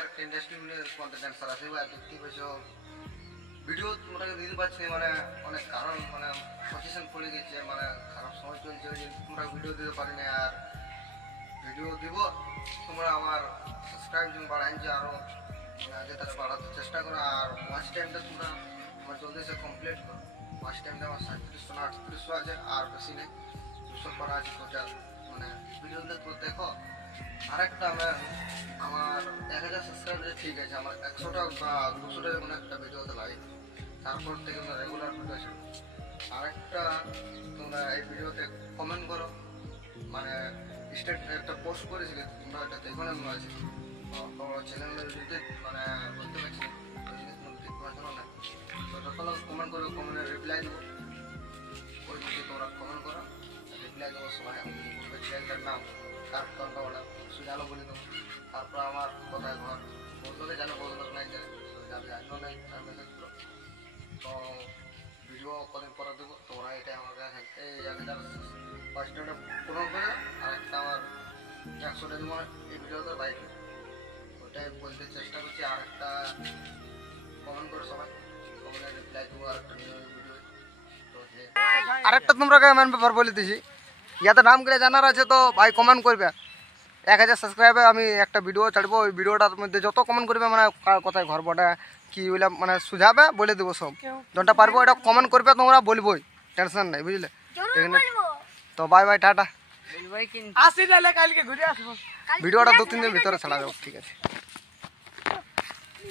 বাংলাদেশের একটা industry content dancer আছে দেখতে পেয়েছো ভিডিও তোমরা দিতে পারছি মানে অনেক কারণ মানে সচেতন পড়ে গেছে মানে খারাপ সময় চলছে ওই জন্য তোমরা ভিডিও দিতে পারিনি আর ভিডিও দিব তোমরা আমার সাবস্ক্রাইব বাড়াইছে আরও আগে তারা বাড়াতে চেষ্টা করো আর ওয়াচ টাইমটা তোমরা আমার জলদি সে কমপ্লিট করো ওয়াচ টাইমটা আমার 3700 না 3800 আছে আর বেশি নেই 200 করা আছে টোটাল মানে ভিডিও দেখো আরেকটা আমার 1000 সাবস্ক্রাইবার ঠিক আছে আমার 100টা বা 200টা কোনো একটা ভিডিওতে লাগে তারপর থেকে আমরা রেগুলার ভিডিও আছে আরেকটা তোমরা এই ভিডিওতে কমেন্ট করো মানে একটা পোস্ট করেছিলে তোমরা এটা দেখো না মনে আছে চ্যানেলের যদি মানে বলতে পারছি ওই জিনিস দেখতে পাচ্ছ না তো যখন কমেন্ট করো কমেন্টের রিপ্লাই দেবো ওই যদি তোমরা কমেন্ট করো রিপ্লাই দেবো সবাই আমি বলবো চ্যানেলটার নাম কার কোনটা ওটা জানো বলে দেবো তারপর আমার কোথায় ঘর বলতে জানো বলতে নাই জানে যাদের জানো নাই তার মেসেজ করো তো ভিডিও কদিন পরে দেবো তোমরা এটাই আমার কাছে এই 1000 পূরণ করে আর একটা আমার 100টা দেবো এই ভিডিওতে বাইক ওটাই বলতে চেষ্টা করছি আর একটা কমেন্ট করে সবাই কমেন্টে রিপ্লাই দেবো আর একটা ভিডিও তো আরেকটা তোমরা মেন ব্যাপার বলে দিছি ইয়াতে নাম করে জানার আছে তো ভাই কমেন্ট করবে 1000 সাবস্ক্রাইবে আমি একটা ভিডিও ছাড়বো ওই ভিডিওটার মধ্যে যত কমেন্ট করবে মানে কোথায় ঘর বটা কি ওইলা মানে সুঝাবে বলে দেবো সব যতটা পারবো এটা কমেন্ট করবে তোমরা বলবোই টেনশন নাই বুঝলে তো বাই বাই টাটা ভিডিওটা 2-3 দিনের ভিতরে ছাড়া যাবে ঠিক আছে।